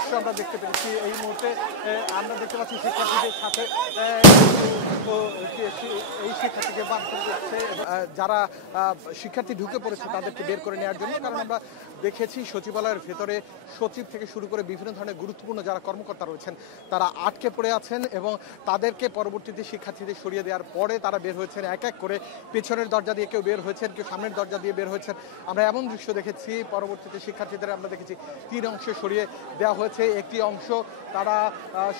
দৃশ্য আমরা দেখতে পেরেছি এই মুহূর্তে। আমরা দেখতে পাচ্ছি শিক্ষার্থীদের সাথে এই শিক্ষার্থীকে বাদ করে যাচ্ছে, যারা শিক্ষার্থী ঢুকে পড়েছে তাদেরকে বের করে নেওয়ার জন্য। কারণ আমরা দেখেছি সচিবালয়ের ভেতরে সচিব থেকে শুরু করে বিভিন্ন ধরনের গুরুত্বপূর্ণ যারা কর্মকর্তা রয়েছেন তারা আটকে পড়ে আছেন এবং তাদেরকে পরবর্তীতে শিক্ষার্থীদের সরিয়ে দেওয়ার পরে তারা বের হয়েছেন এক এক করে। পেছনের দরজা দিয়ে কেউ বের হয়েছেন, কেউ সামনের দরজা দিয়ে বের হয়েছেন। আমরা এমন দৃশ্য দেখেছি, পরবর্তীতে শিক্ষার্থীদের আমরা দেখেছি 3 অংশে সরিয়ে দেওয়া হয়েছে। একটি অংশ তারা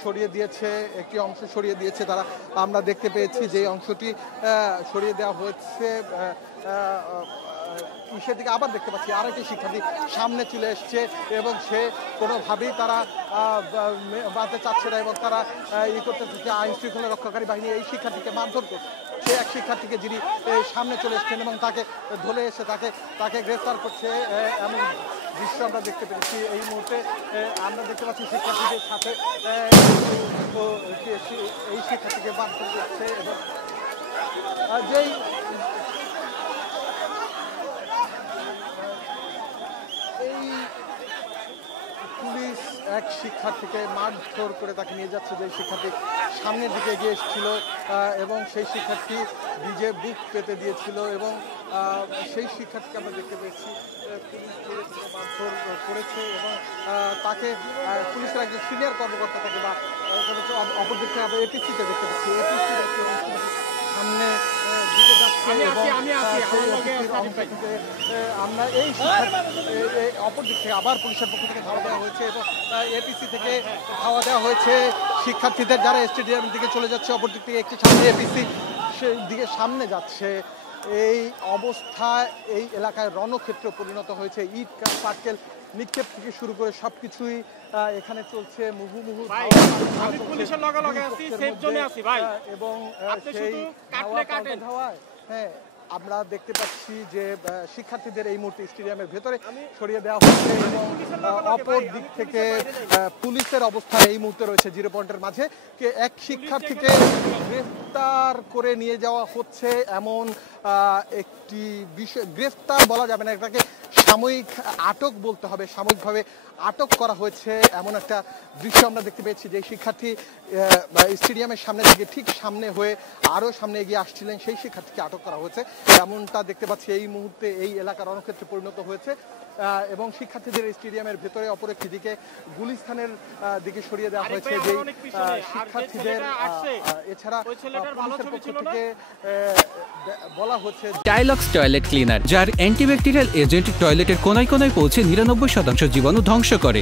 সরিয়ে দিয়েছে তারা, আমরা দেখতে পেয়েছি যে অংশটি সরিয়ে দেওয়া হয়েছে। ইসের দিকে আবার দেখতে পাচ্ছি আরেকটি শিক্ষার্থী সামনে চলে এসছে এবং সে কোনোভাবেই তারা বাঁধতে চাচ্ছে না এবং তারা করতে চাচ্ছে। আইন শৃঙ্খলা রক্ষাকারী বাহিনী এই শিক্ষার্থীকে মারধর করছে। সে এক শিক্ষার্থীকে যিনি সামনে চলে এসছেন এবং তাকে ধরে এসে তাকে গ্রেফতার করছে, এমন দৃশ্য আমরা দেখতে পেরেছি এই মুহূর্তে। আমরা দেখতে পাচ্ছি শিক্ষার্থীদের সাথে এই শিক্ষার্থীকে বাদ করে যাচ্ছে এবং যেই পুলিশ এক শিক্ষার্থীকে মারধর করে তাকে নিয়ে যাচ্ছে, যে শিক্ষার্থী সামনের দিকে এগিয়ে এসেছিল এবং সেই শিক্ষার্থী নিজে বুক পেতে দিয়েছিল এবং সেই শিক্ষার্থীকে আমরা দেখতে পেয়েছি পুলিশ ধরে মারধর করেছে এবং তাকে পুলিশের একজন সিনিয়র কর্মকর্তা থেকে বা অপরদিকে আমরা এপিসিতে দেখতে পাচ্ছি। এপিসি সামনে দিকে যাচ্ছে এবং আমরা এই অপরদিক থেকে আবার পুলিশের পক্ষ থেকে ধাওয়া দেওয়া হয়েছে এবং এপিসি থেকে ধাওয়া দেওয়া হয়েছে শিক্ষার্থীদের যারা স্টেডিয়াম দিকে চলে যাচ্ছে। অপরদিক থেকে একটি সামনে এপিসি সেই দিকে সামনে যাচ্ছে। এই অবস্থায় এই এলাকায় রণক্ষেত্র পরিণত হয়েছে। ইট পাটকেল নিক্ষেপ থেকে শুরু করে সবকিছুই এখানে চলছে মুহুর্মুহু এবং সেই ধাওয়ায় আমরা দেখতে পাচ্ছি যে শিক্ষার্থীদের এই মুহূর্তে স্টেডিয়ামের ভেতরে সরিয়ে দেওয়া হচ্ছে এবং অপর দিক থেকে পুলিশের অবস্থা এই মুহূর্তে রয়েছে 0 পয়েন্টের মাঝে। এক শিক্ষার্থীকে গ্রেফতার করে নিয়ে যাওয়া হচ্ছে এমন একটি বিষয়। গ্রেফতার বলা যাবে না, এটাকে সাময়িক আটক বলতে হবে। সাময়িকভাবে আটক করা হয়েছে এমন একটা দৃশ্য আমরা দেখতে পেয়েছি। যে শিক্ষার্থী স্টেডিয়ামের সামনে থেকে ঠিক সামনে হয়ে আরও সামনে এগিয়ে আসছিলেন সেই শিক্ষার্থীকে আটক করা হয়েছে এমনটা দেখতে পাচ্ছি। এই মুহূর্তে এই এলাকা রণক্ষেত্রে পরিণত হয়েছে এবং শিক্ষার্থীদের স্টেডিয়ামের ভেতরে অপর একটি দিকে গুলিস্তানের দিকে সরিয়ে দেওয়া হয়েছে। যে শিক্ষার্থীদের এছাড়া পুলিশের পক্ষ থেকে বলা হচ্ছে টাইলক্স টয়লেট ক্লিনার, যার অ্যান্টিব্যাকটেরিয়াল এজেন্ট টয়লেটের কোনায় কোনায় পৌঁছে 99% জীবাণু ধ্বংস করে।